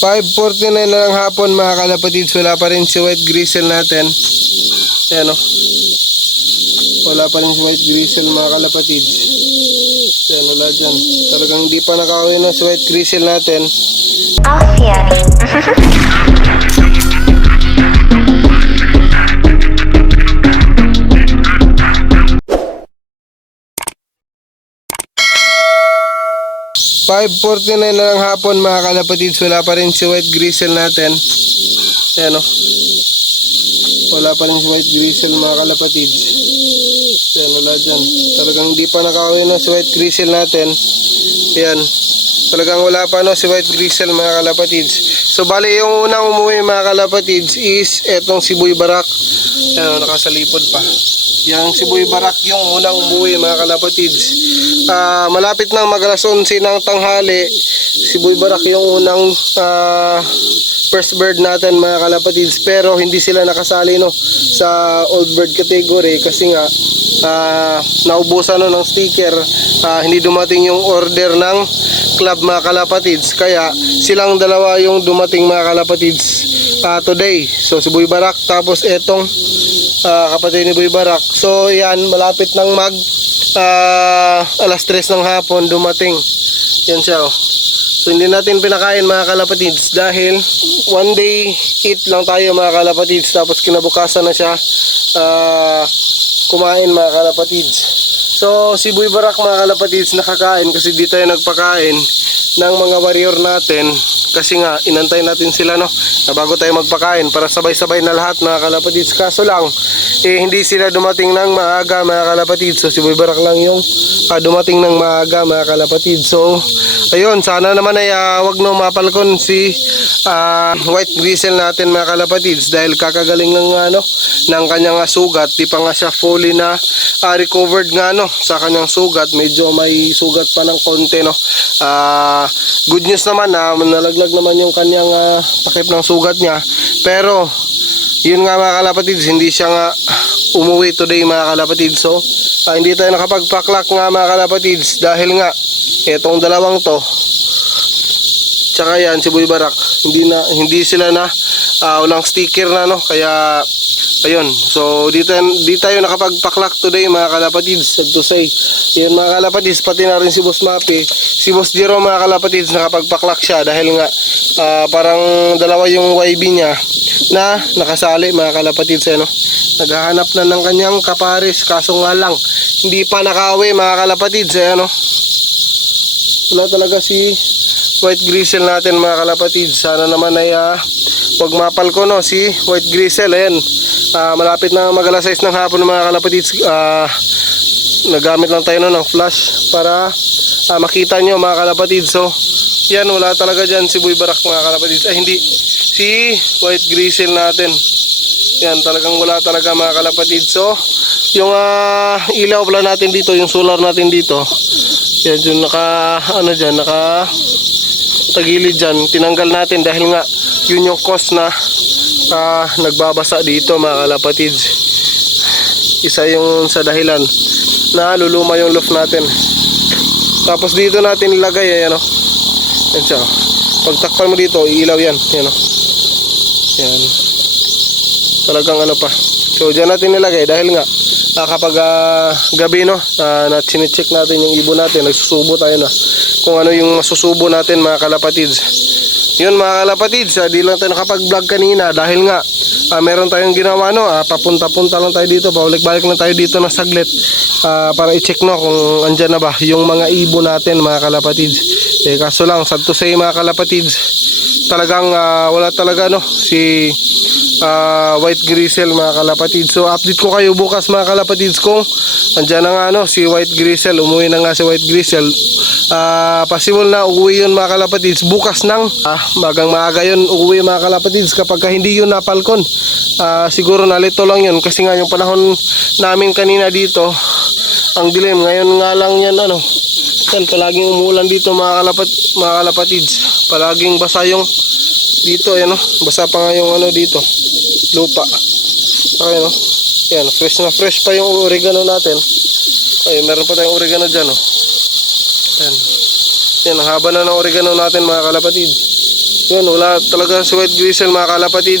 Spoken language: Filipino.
5:49 na ng hapon mga kalapatids. Wala pa rin si white gristle natin. Ayan o. Wala pa rin si white gristle mga kalapatids. Ayan, wala dyan. Talagang hindi pa nakauwi na si white gristle natin. Off yan. 5:49 na ng hapon mga kalapatids. Wala pa rin si white gristle natin. Ayan o. Wala pa rin si white gristle mga kalapatids. Ayan, wala dyan. Talagang hindi pa nakauwi na si white gristle natin. Ayan. Talagang wala pa no si white gristle mga kalapatids. So bali yung unang umuwi mga kalapatids is etong si Boy Barak. Ayan, nakasalipod pa. Yang si Boy Barak yung unang umuwi mga kalapatids. Malapit nang mag-alas 11 ng tanghali. Si Boy Barak yung unang first bird natin mga kalapatids, pero hindi sila nakasali no sa old bird category kasi nga naubusan no ng sticker. Hindi dumating yung order ng club mga kalapatids, kaya silang dalawa yung dumating mga kalapatids today. So si Boy Barak tapos etong kapatid ni Boy Barak. So yan, malapit nang mag alas 3 ng hapon dumating. Yan siya oh. So hindi natin pinakain mga kalapatids dahil one day eat lang tayo mga kalapatids, tapos kinabukasan na siya kumain mga kalapatids. So si Boy Barak mga kalapatids nakakain kasi di tayo nagpakain ng mga warrior natin kasi nga inantay natin sila no na bago tayo magpakain para sabay-sabay na lahat mga kalapatids. Kaso lang hindi sila dumating ng maaga mga kalapatids. So si Boy Barak lang yung dumating ng maaga mga kalapatids. So ayun, sana naman ay wag no mapalkon si white gristle natin mga kalapatids dahil kakagaling ng ng kanyang sugat. Di pa nga siya fully na recovered nga no sa kanyang sugat. Medyo may sugat pa ng konti no. Good news naman na nalaglag naman yung kanyang takip ng sugat niya. Pero yun nga mga kalapatids, hindi siya nga umuwi today mga kalapatids. So hindi tayo nakapagpaklak nga mga kalapatids dahil nga etong dalawang to tsaka yan si Boy Barak hindi sila na walang sticker na no, kaya ayun. So di tayo nakapagpaklak today mga kalapatids. Sad to say, yun mga kalapatids, pati na rin si Boss Mapi, si Boss Jero mga kalapatids nakapagpaklak siya dahil nga parang dalawa yung YB niya na nakasali mga kalapatids no. Naghahanap na ng kanyang kapares, kaso nga lang hindi pa nakauwi mga kalapatids no. Wala talaga si white gristle natin mga kalapatids. Sana naman ay wag mapal ko no si white gristle. Ayan, malapit na mag-alas 6 ng hapon mga kalapatids. Nagamit lang tayo no ng flash para makita nyo mga kalapatids. So yan, wala talaga dyan si Boy Barak mga kalapatids. Ay hindi, si white gristle natin. Yan, talagang wala talaga mga kalapatids. So yung ilaw pala natin dito, yung solar natin dito, yan yung naka tagilid dyan, tinanggal natin dahil nga yun yung cause na nagbabasa dito mga kalapatids. Isa yung sa dahilan na luluma yung loft natin. Tapos dito natin ilagay ayan o. Yan siya. Pagtakpan mo dito, iilaw yan. Yan o. Yan. Talagang pa. So dyan natin nilagay dahil nga kapag gabi no, na chine-check natin yung ibon natin, nagsusubo tayo na kung ano yung masusubo natin mga kalapatids. Yun mga kalapatids, di lang tayo nakapag-vlog kanina dahil nga meron tayong ginawa no, papunta-punta lang tayo dito, balik-balik lang tayo dito na saglit para i-check no kung andyan na ba yung mga ibon natin mga kalapatids. Kaso lang, sad to say mga kalapatids, talagang wala talaga no si white gristle mga kalapatids. So update ko kayo bukas mga kalapatids kung andyan na nga no si white gristle, umuwi na nga si white gristle. Possible na uuwi yun mga kalapatids bukas ng magang maaga yun uuwi mga kalapatids kapag hindi yun napalkon. Siguro nalito lang yun kasi nga yung panahon namin kanina dito ang dilim. Ngayon nga lang yan yan, palaging umulan dito mga kalapatids. Palaging basa yung dito basa pa nga yung dito lupa. Okay no. Yan, fresh na fresh pa yung oregano natin. Ay, meron pa tayong oregano dyan Yan. Yan, ang haba na ng oregano natin mga kalapatids. Yun, wala talaga si White Grizzle mga kalapatids.